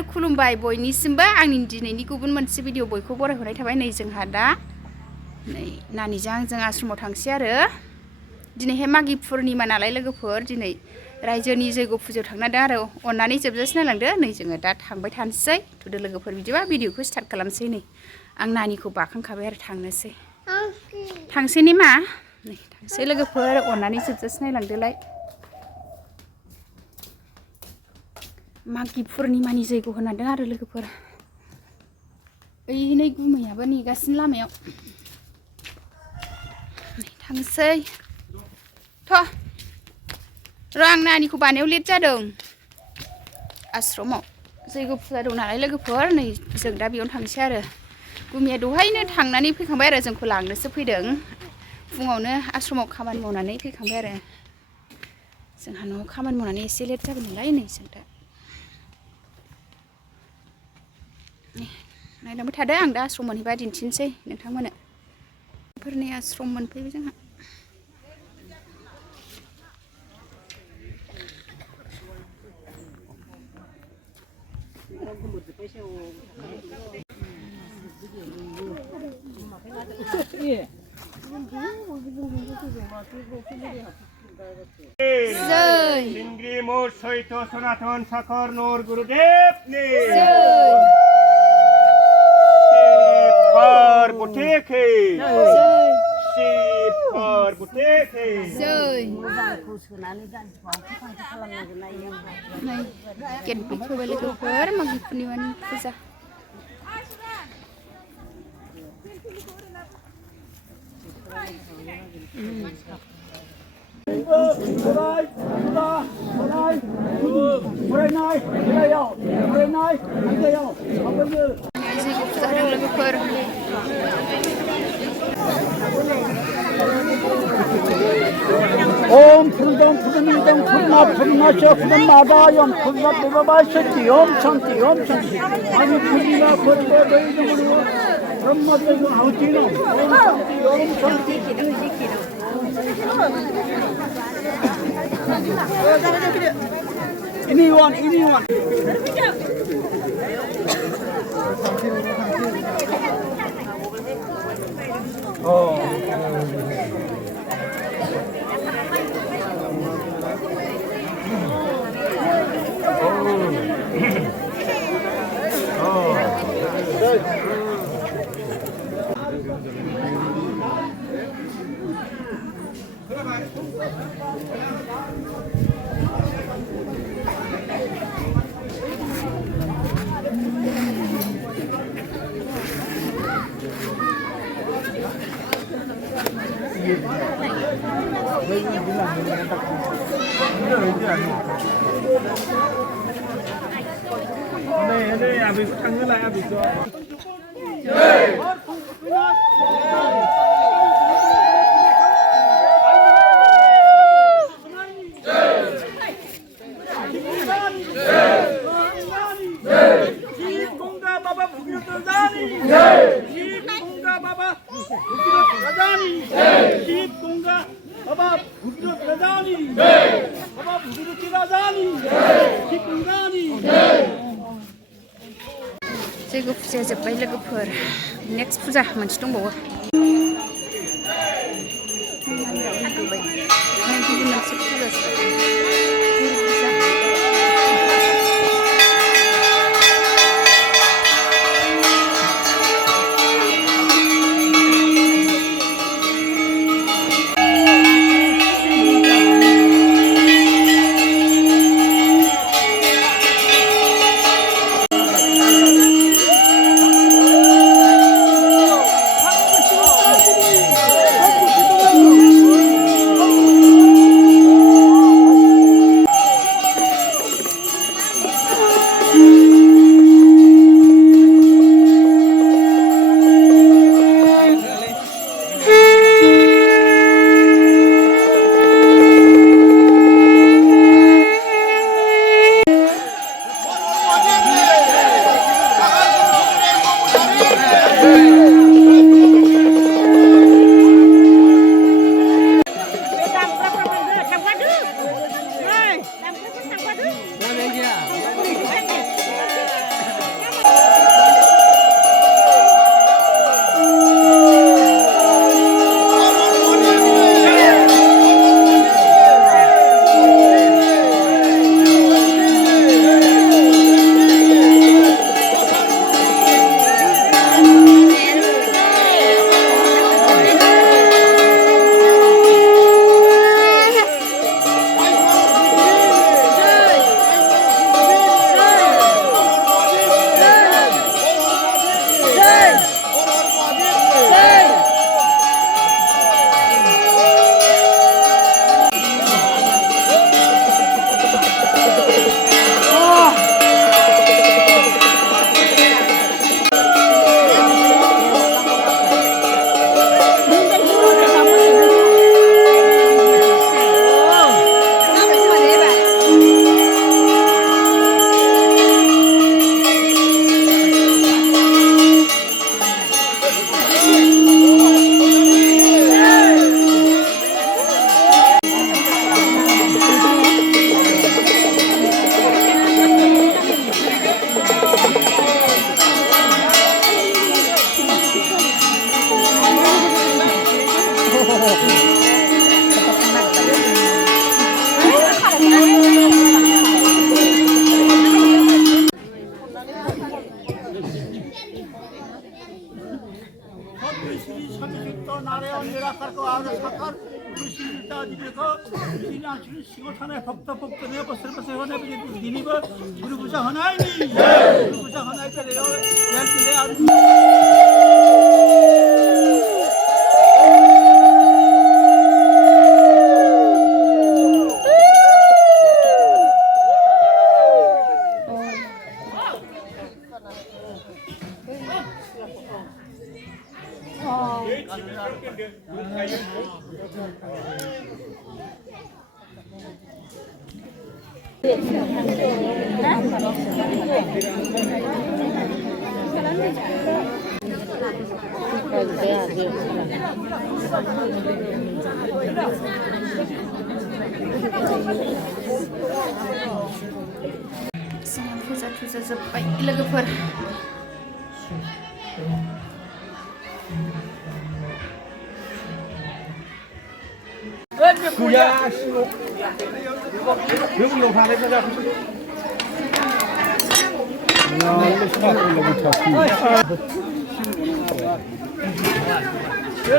आरो खुलुमबाय बयनिसिमबो आंनि दिनैनि गुबुन मोनसे भिडिअ बयखौ बरायहरनाय थाबाय। नै जोंहा दा नै नानिजों आंजों आश्रमाव थांसै आरो दिनैहाय मागि पुर्निमा नालाय लोगोफोर दिनै रायजोनि जैग' फुजायाव थांनांदों आरो अननानै जोबजासे नायलांदो। नै जोङो दा थांबाय थानोसै थुदो लोगोफोर बिदिबा भिडिअखौ स्टार्ट खालामसै। नै आं नानिखौ बाखांखाबाय आरो थांसै ने मा नै थांसै लोगोफोर अननानै जोबजासे नायलांदोलाय। मागि पुर्निमानि जैग' होनांदों आरो लोगोफोर ओइ नै गुमैयाबो नेगासिनो लामायाव थांसै थ' र' आं नानिखौ बानायाव लेट जादों आश्रमाव जैग' फुजा दं नालाय लोगोफोर नै जों दा बेयावनो थांसै आरो गुमैया दहायनो थांनानै फैखांबाय आरो जोंखौ लांनोसो फैदों फुङावनो आश्रमाव खामानि मावनानै फैखांबाय आरो जोंहा न'आव खामानि मावनानै एसे लेट जागोन नालाय नै जों दा नायलांबाय थादो आं दा आश्रम मोनहैबा दिन्थिनोसै नोंथांमोननो फोरनि आश्रम मोनफैबाय जोंहा सिंग्रि मोर सैथ सनातन साखर नर गुरुदेव ने पार्वती के शिव पार्वती के गेट फैबाय लोगोफोर मागि पुर्निमानि फुजा लोगोफोर ओम फुर्दम फुर्दमिदम फुर्णा फुर्णाच फुर्णमादायम फुर्णा देववासति ओम शांति आदि पूर्णिमा पर्व दैजमुनु Brahmadev आहुतिनो Om Shanti anyone đây à bị thằng nữa lại à bị cho जैग' फुजाया जोब्बाय लोगोफोर नेक्स्ट फुजा मोनसे दंबावो गुबुन मोनसे फुजा फुजा थुजा जोब्बाय लोगोफोर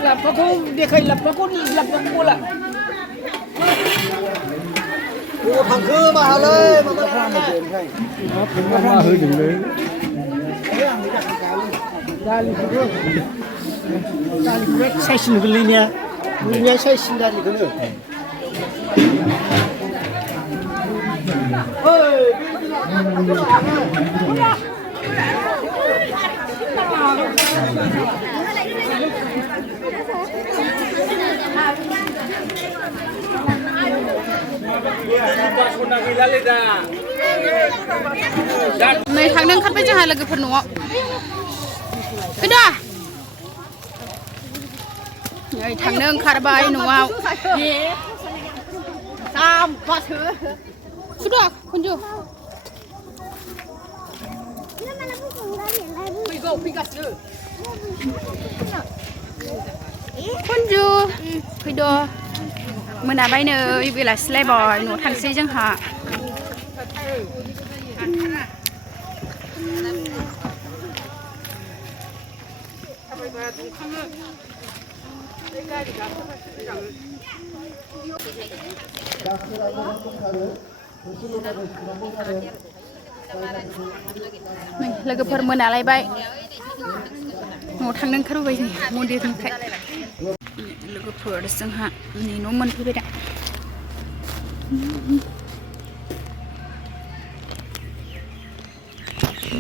laptopku dekai laptopku ni laptop bola. Ủa thằng khưa mà lên mà có làm gì vậy? Nó hơi đừng lên. Sai xin cái ly nha. Ly sai xin ra thì cái nữa. Ơi, नै थांनो ओंखारबाय जोंहा लोगोफोर न'आव फैदो नै थांनो ओंखारबाय न'आव फैदो खनजु खनजु फैदो मोनाबाय नै बेलासिलायबाय न'आव थांसै जोंहा लोगोफोर मोनालायबाय न'आव थांनो ओंखारबोबाय जों मन्दिरनिफ्राय लोगोफोर जोंहा नै न' मोनफैबाय दा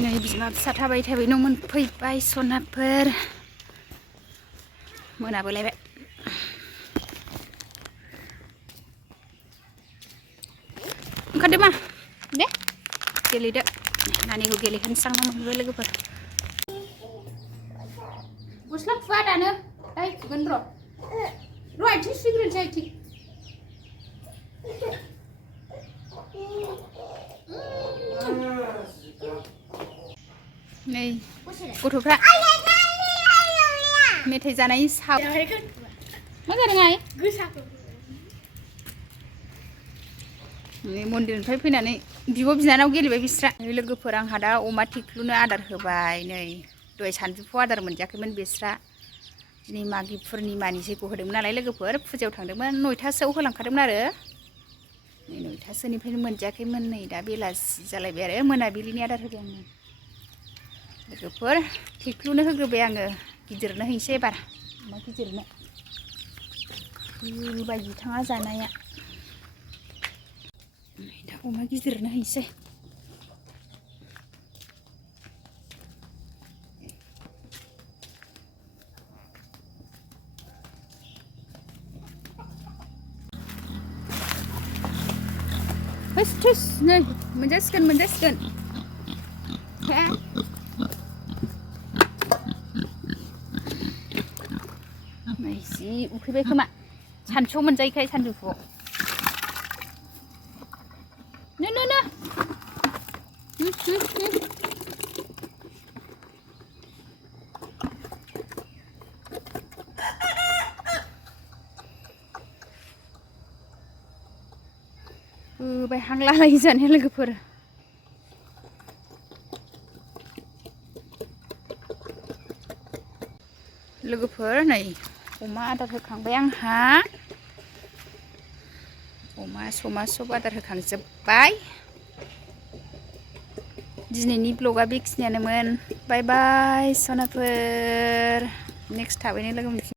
नै बिमा फिसा थाबाय थाबाय न' मोनफैबाय सनाफोर मोनाबोलायबाय ओंखारदो मा दे गेलेदो नानिखौ गेलेहोनोसै आं मोनबाय लोगोफोर गस्ला खुवा दानो दाय खुगोन र' आथिं सुग्रोनोसै आथिं नै गथ'फ्रा मेथाइ जानायनि साव मा जादों आइ मन्दिरनिफ्राय फैनानै बिब' बिनानाव गेलेबाय बिस्रा लोगोफोर आंहा दा अमा थिख्लुनो आदार होबाय नै दहाय सानजौफु आदार मोनजायाखैमोन बिस्रा दिनै मागि पुर्निमानि जैग' होदोंमोन नालाय लोगोफोर फुजायाव थांदोंमोन 9थासोआव होलांखादोंमोन आरो नै 9थासोनिफ्रायनो मोनजायाखैमोन नै दा बेलासि जालायबाय आरो मोनाबिलिनि आदार होदों आङो लोगोफोर थिख्लुनो होग्रोबाय आङो गिदिरनो हैसै एबार अमा गिदिरनो बायदि थाङा जानाया दा अमा गिदिरनो हैसै थुस नै मोनजासिगोन नै जि उखैबाय खोमा सानसुआव मोनजायोखाय सानजौफुआव नो बाय हां लालायो जानाया लोगोफोर नै अमा आदार होखांबाय आंहा अमा समा सब आदार होखांजोब्बाय दिनैनि ब्लगा बेखिनियानोमोन बाय बाय सनाफोर नेक्स्ट थाबैनो लोगो मोनफिन